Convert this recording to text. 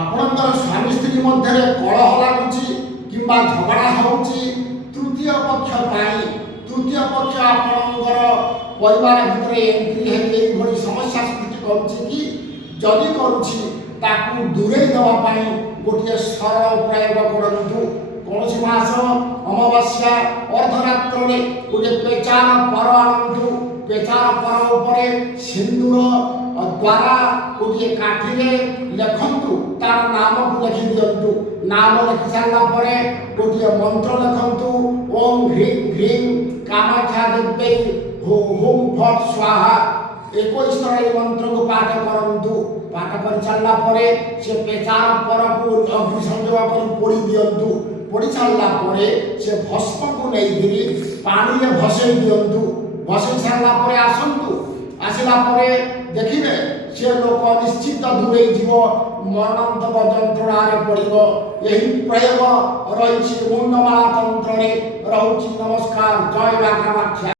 ଆପଣଙ୍କର ସ୍ୱାମୀ ସ୍ତ୍ରୀ ମଧ୍ୟରେ କଳହ ଲାଗୁଛି କିମ୍ବା ଝଗଡ଼ା ହେଉଛି, ତୃତୀୟ ପକ୍ଷ ପାଇଁ ତୃତୀୟ ପକ୍ଷ ଆପଣଙ୍କର ପରିବାର ଭିତରେ ଏଣ୍ଟ୍ରି ହେଇ ଏଇଭଳି ସମସ୍ୟା ସୃଷ୍ଟି କରୁଛି କି ଯଦି କରୁଛି ତାକୁ ଦୂରେଇ ଦେବା ପାଇଁ ଗୋଟିଏ ସରଳ ପ୍ରୟୋଗ କରନ୍ତୁ। କୌଣସି ମାସ ଅମାବାସ୍ୟା ଅର୍ଦ୍ଧରାତ୍ରରେ ଗୋଟିଏ ପେଚାର ପର ଆଣନ୍ତୁ। ପେଚାର ପର ଉପରେ ସିନ୍ଦୁର ଦ୍ୱାରା ଗୋଟିଏ କାଠିରେ ଲେଖନ୍ତୁ, ତାର ନାମକୁ ଲେଖି ଦିଅନ୍ତୁ। ନାମ ଲେଖି ସାରିଲା ପରେ ଗୋଟିଏ ମନ୍ତ୍ର ଲେଖନ୍ତୁ, ଓମ୍ ହ୍ରିଂ ହ୍ରିଂ କାମାକ୍ଷା ଦେବୀ ହୁମ୍ ଫଟ୍ ସ୍ୱାହା। 21 ଥର ଏହି ମନ୍ତ୍ରକୁ ପାଠ କରନ୍ତୁ। ପାଠ କରି ସାରିଲା ପରେ ସେ ପେଚାର ପରକୁ ଅଗ୍ନି ସଂଯୋଗ କରି ପୋଡ଼ି ଦିଅନ୍ତୁ। ପୋଡ଼ି ସାରିଲା ପରେ ସେ ଭସ୍ମକୁ ନେଇକରି ପାଣିରେ ଭସେଇ ଦିଅନ୍ତୁ। ଭସେଇ ସାରିଲା ପରେ ଆସନ୍ତୁ। ଆସିଲା ପରେ ଦେଖିବେ ସେ ଲୋକ ନିଶ୍ଚିତ ଦୂରେଇ ଯିବ, ମରଣାନ୍ତକ ଯନ୍ତ୍ରଣାରେ ପଡ଼ିବ। ଏହି ପ୍ରୟୋଗ ରହିଛି ମୁଣ୍ଡମାଳା ତନ୍ତ୍ରରେ। ରହୁଛି। ନମସ୍କାର। ଜୟ ମା କାମାକ୍ଷା।